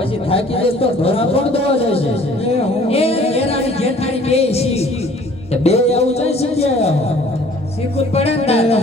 પછી થાકી જઈશ તો ઢોરા પણ દોવા જશે એ દેરાણી જેઠાણી બે સી તે બે આવું જાય શીખ્યા શીખવું પડે ને દાદા.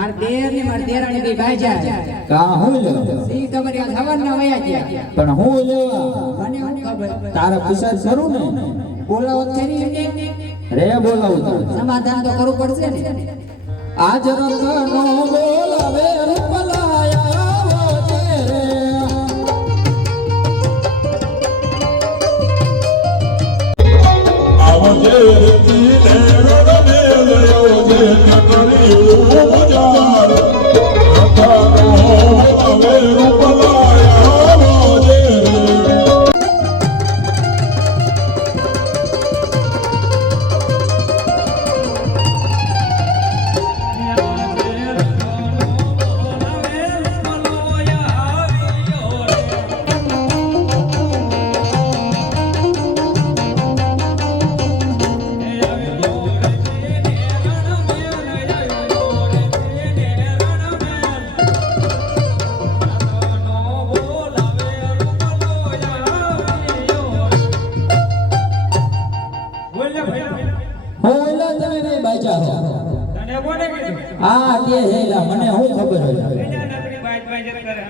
માર દેર ને માર દેરાણી કા હું સી ખબર આ સવારના વયા ગયા. પણ હું લેવા મને હું ખબર. તારે પૂછાય કરું ને? બોલાવો ખરી એમને રે બોલાવું સમાધાન તો કરવું પડશે ને. આજ રંગનો બોલાવે રૂપલાયા વજે રે. આવજે Oh, oh oh oh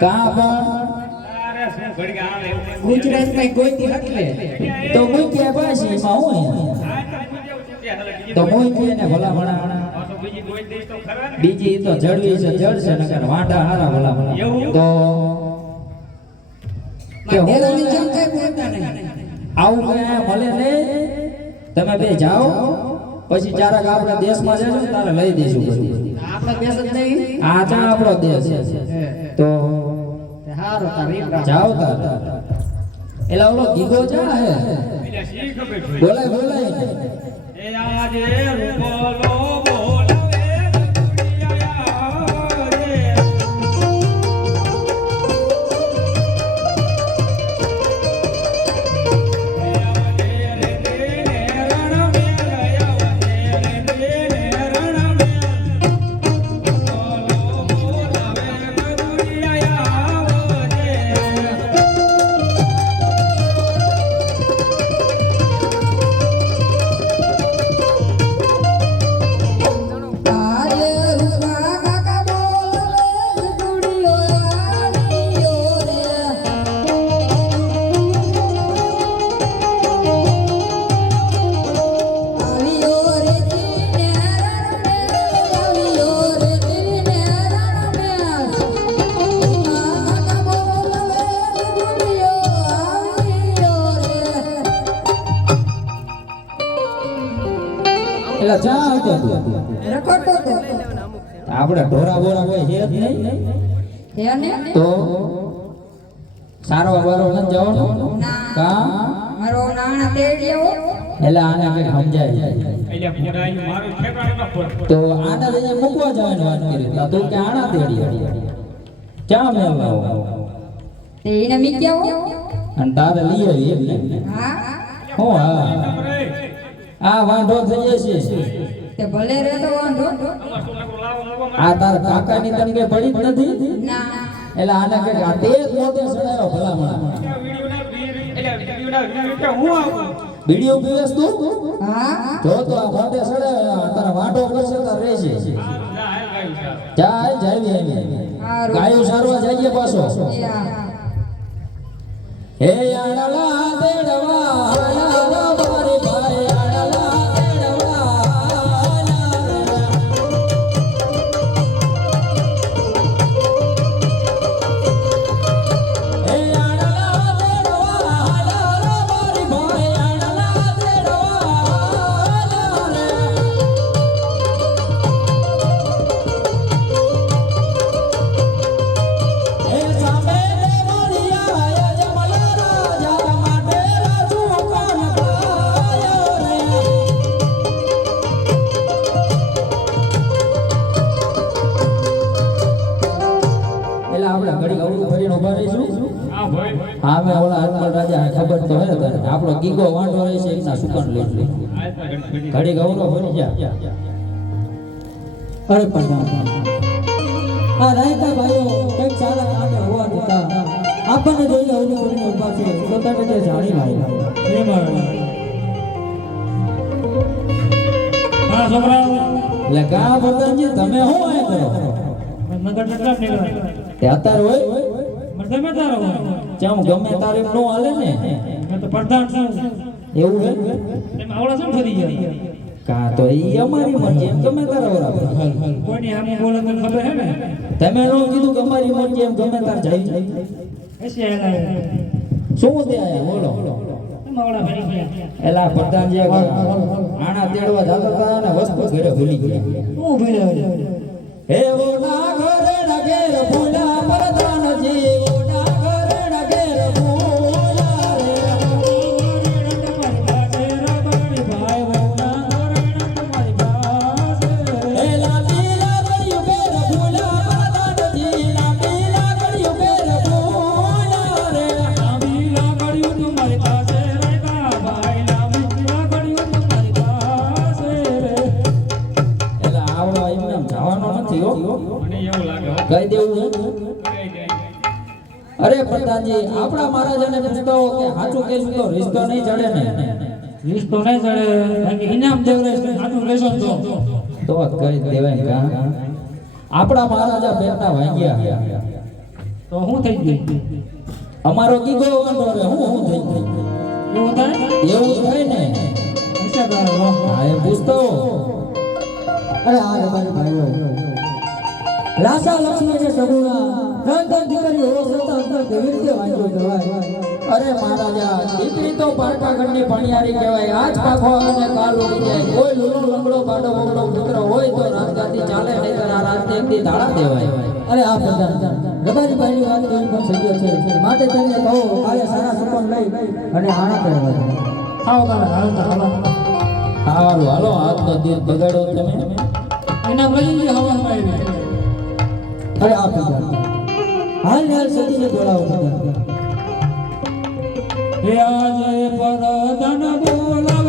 કા પણ ગુજરાતમાં ગોઈતી હકલે તો મૂક્યા પાછી એમાં હું હે? તો મૂકી ને ભલા ભણા બીજી તો જડવી છે જડશે નકર વાંઢા હારા ભલા ભલા. તો કે હું આવું કઈ ભલે નહીં તમે બે જાઓ પછી ચારક આપણા દેશમાં જજો ને તારે લઈ દઈશું બધું. આ ચા આપણો દેશ તો હારો તાર જાઓ તાર. એલા ઓલો ગીગો ચા હે? બોલાય બોલાય. આરે રખડતો તો આપણે ઢોરા બોરા કોઈ છે જ નહીં. હે ને? તો સારો વારો ન જવાનો? કા? મારો નાણા તેડ્યો એટલે આને કઈ સમજાય. તો આને લઈને મૂકવા જવાનું વાત કરી. તો કે આણા તેડી ક્યાં મેલ તે એને મીક્યા અને તારે લઈ આવી એટલે હા. હું હા. આ વાંઢો થઈ જશે. તે ભલે રે તો વાંધો. આ તાર કાકાની તને કે પડી જ નથી? ના. એટલે આને કે તે જ મોટો સડાયો ભલામણ. વીડિયો પીવેસ તું? હા. જો તો આ મોટે સડાયો તારા વાટો કરશે તાર રહેશે. જાય જાય હારું. ગાયું સારવા જઈએ પાછો. હે આડલા દેડવા મેં ઓલા અજમલ રાજા ખબર તો હોય તને આપણો ગીગો વાંઢો રહે છે એના સુકન લઈ લે. ઘડી ગૌરવ ભરી ગયા અરે પણ આ રાયતા ભાઈઓ કંઈક સારા કામે હોવા દેતા. આપણને જોઈને અવની કરીને ઊભા છે તો તમે તે જાણી લાવો હા છોકરાઓ. એટલે કા ભગતજી તમે શું આય કરો? નગર કેટલા નીકળ્યા અત્યારે હોય? તમે તારો ચમ ગમે તારે નો હાલે ને? મેં તો પ્રધાન છું. એવું હે એમ આવડા શું ફરી જાય કા તો ઈ અમારી મરજી એમ ગમે તારે ઓરા કોઈની આમ બોલે તો ખબર હે ને? તમે નો કીધું કે અમારી મરજી એમ ગમે તાર જાય. એસી આયા શું તે આયા? બોલો. એલા પ્રધાનજી આણા તેડવા જતા હતા ને વસ્તુ ઘરે ભૂલી ગયા. હું ઓ ના ઘરે ના ઘેર ભૂલા કહી દેવું હે? અરે પ્રધાનજી આપણા મહારાજાને પૂછતો કે સાચું કહેશું તો રિશ્તો નહીં ચડે ને. રિશ્તો નહીં ચડે બાકી ઇનામ દેવરાજ ને સાચું લેશો તો. તો કહી દેવાય કા? આપણા મહારાજા પેટના વાગ્યા. તો શું થઈ ગયું અમારો કીધો વાંધો રે હું હું થઈ ગઈ. એવું થાય? એવું થાય ને. હા એ પૂછતો. અરે આ ભાઈઓ. રાસા લક્ષ્મી સગુણા ધન ધન દીકરી હોવા છતાં અંદર કેવી રીતે વાંચો જવાય? અરે મહારાજા દીકરી તો પારકા ઘરની ભણિયારી કહેવાય. આજ પાખો અને કાલ ઉડી જાય. કોઈ લૂલો લંગડો પાડો બગડો પુત્ર હોય તો રાજગાદી ચાલે નહીં તો આ રાજને એક દી દેવાય અરે આ પ્રધાન ગબાજી ભાઈની વાત તો પણ સત્ય છે. માટે તેમને કહો કાલે સારા સપન લઈ અને આણા દો. ખાઓ તારે હાલતા હાલો. હારું હાલો આજનો દિવસ બગાડો તમે. એના લઈ હવા આવી. અરે આ પિતા હાલ ને હાલ સતીને બોલાવો પિતા હે આજે પરદન બોલ